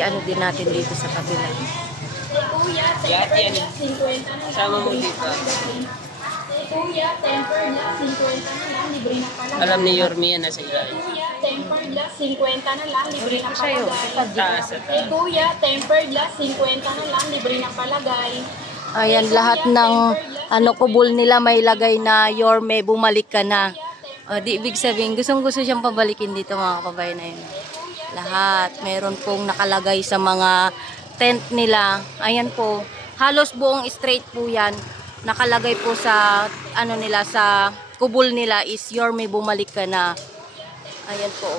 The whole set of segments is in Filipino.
i-ano din natin dito sa kabila. Kuya, temper na 50 na lang. Sama mo dito. Kuya, temper na 50 na lang, libre na pala. Alam ni Yorme yan na sa ilalim. Kuya, temper glass 50 na lang, libre na palagay. Kuya, temper glass 50 na lang, libre na palagay. Ayan, lahat ng kubol nila may lagay na Yorme, bumalik ka na. Di ibig sabihin, gustong-gusto siyang pabalikin dito mga kababayan na yun. Lahat, meron pong nakalagay sa mga tent nila. Ayan po, halos buong straight po yan. Nakalagay po sa ano nila, sa kubol nila is Yorme, bumalik ka na. Ayan po.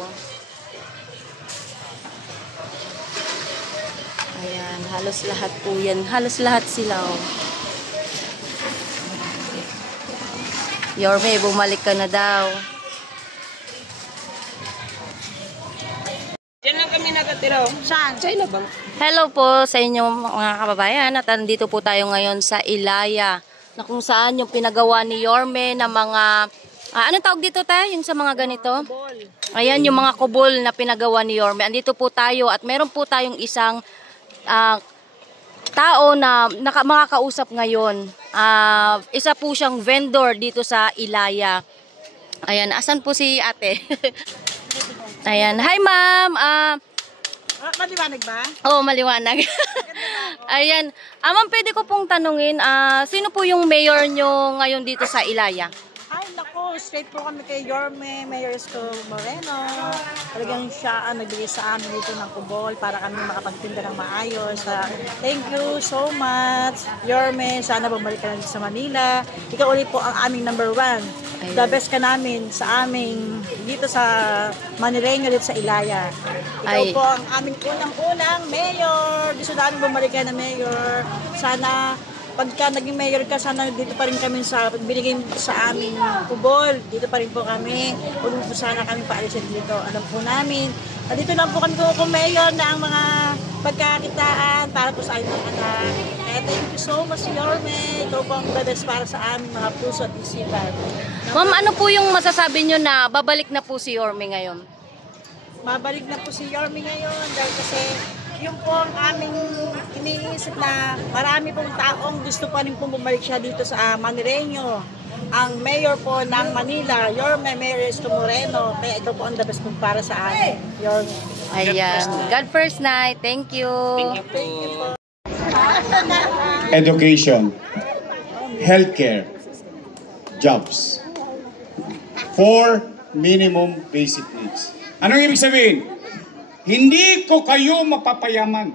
Ayan, halos lahat po yan. Halos lahat sila. Yorme, bumalik ka na daw. Diyan lang kami nakatira. Saan? Sa Ilabang. Hello po sa inyo mga kababayan. At andito po tayo ngayon sa Ilaya, na kung saan yung pinagawa ni Yorme na mga anong tawag dito tayo? Yung sa mga ganito? Kubol. Ayan yung mga kubol na pinagawa ni Yorme. Andito po tayo at meron po tayong isang tao na makakausap ngayon. Isa po siyang vendor dito sa Ilaya. Ayan, asan po si ate? Ayan, hi ma'am. Maliwanag ba? Oo, maliwanag. Ayan, ma'am, pwede ko pong tanungin, sino po yung mayor nyo ngayon dito sa Ilaya? Ay, naku, straight po kami kay Yorme, Mayor Isko Moreno. Talagang siya ang nagbigay sa amin dito ng kubol para kami makapagtinda ng maayos. Thank you so much, Yorme. Sana bumalik ka na sa Manila. Ikaw ulit po ang aming #1. The best ka namin sa aming dito sa Manileño, dito sa Ilaya. Ikaw po ang aming unang-unang mayor. Gusto namin bumalik ka na mayor. Sana pagka naging mayor ka, sana dito pa rin kami sa binigay sa aming kubol. Dito pa rin po kami. Huwag po sana kami paalisin dito. Alam po namin. Dito lang po kami kung mayor na ang mga pagkakitaan para po sa aming anak. Kaya thank you so much, Yorme. Ikaw po ang the best para sa aming mga puso at isipan. Ma'am, ano po yung masasabi nyo na babalik na po si Yorme ngayon? Babalik na po si Yorme ngayon dahil kasi yung po ang aming iniisip na marami pong taong gusto pa rin pong bumalik siya dito sa Manileño. Ang mayor po ng Manila, Yorme, Mayor Isko Moreno. Kaya ito po ang the best po para sa amin. Yorme. Ayan. God first night. Thank you. Thank you po. Education, healthcare, jobs. 4 minimum basic needs. Anong ibig sabihin? Hindi ko kayo mapapayaman.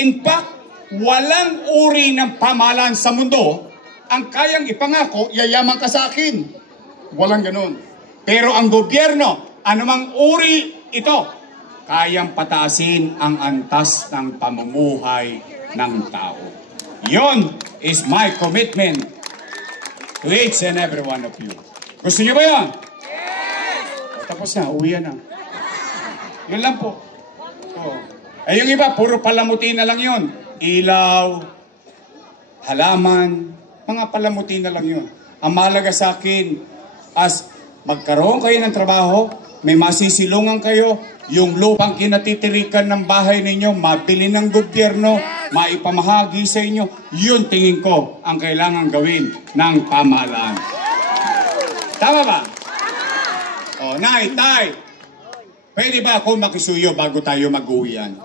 In fact, walang uri ng pamahalaan sa mundo ang kayang ipangako, yayaman ka sa akin. Walang ganun. Pero ang gobyerno, anumang uri ito, kayang pataasin ang antas ng pamumuhay ng tao. Yon is my commitment to each and every one of you. Gusto niyo ba yan? Yes! Tapos na, uwi na. Yun lang po. Ay yung iba, puro palamuti na lang yun. Ilaw, halaman, mga palamuti na lang yun. Ang mahalaga sa akin, as magkaroon kayo ng trabaho, may masisilungan kayo, yung lupang kinatitirikan ng bahay ninyo, mabili ng gobyerno, maipamahagi sa inyo, yun tingin ko ang kailangan gawin ng pamahalaan. Tama ba? O, Nay, Tay, pwede ba ako makisuyo bago tayo mag-uwian?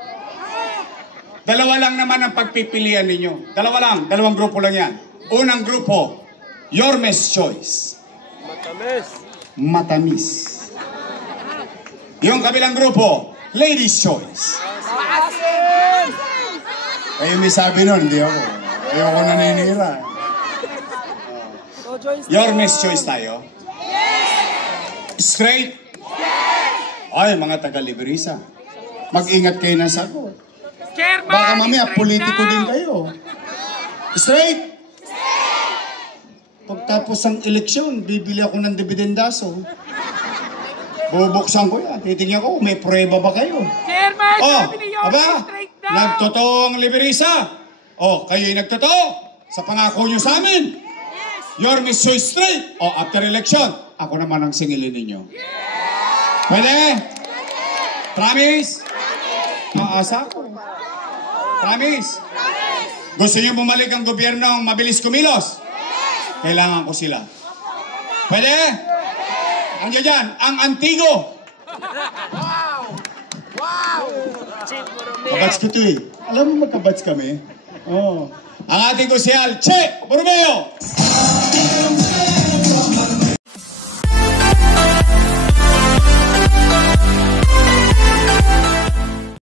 Dalawa lang naman ang pagpipilian ninyo. Dalawa lang, dalawang grupo lang yan. Unang grupo, Yorme's Choice. Matamis. Matamis. Yung kabilang grupo, Ladies' Choice. Kayo may sabi nun, hindi ako. Ayoko naninira. Yorme's Choice tayo? Straight? Ay, mga taga-Liberisa. Mag-ingat kayo ng sagot. Baka mamaya, politiko din kayo. Straight? Pagtapos ng eleksyon, bibili ako ng dividendaso. Bubuksan ko yan. Titingnan ko, may prueba ba kayo? Chairman, aba, nagtotoo ang Liberisa. Kayo'y nagtotoo sa pangako nyo sa amin. Yorme's Choice straight. After election, ako naman ang singilin ninyo. Pwede? Promise? Aasa ko. Promise? Gusto niyo bumalik ang gobyernong mabilis kumilos? Kailangan ko sila. Pwede? Andiyan dyan, ang Antigo. Kabats ko to eh. Alam mo magkabats kami? Oo. Ang ating kusyal, Che Borromeo!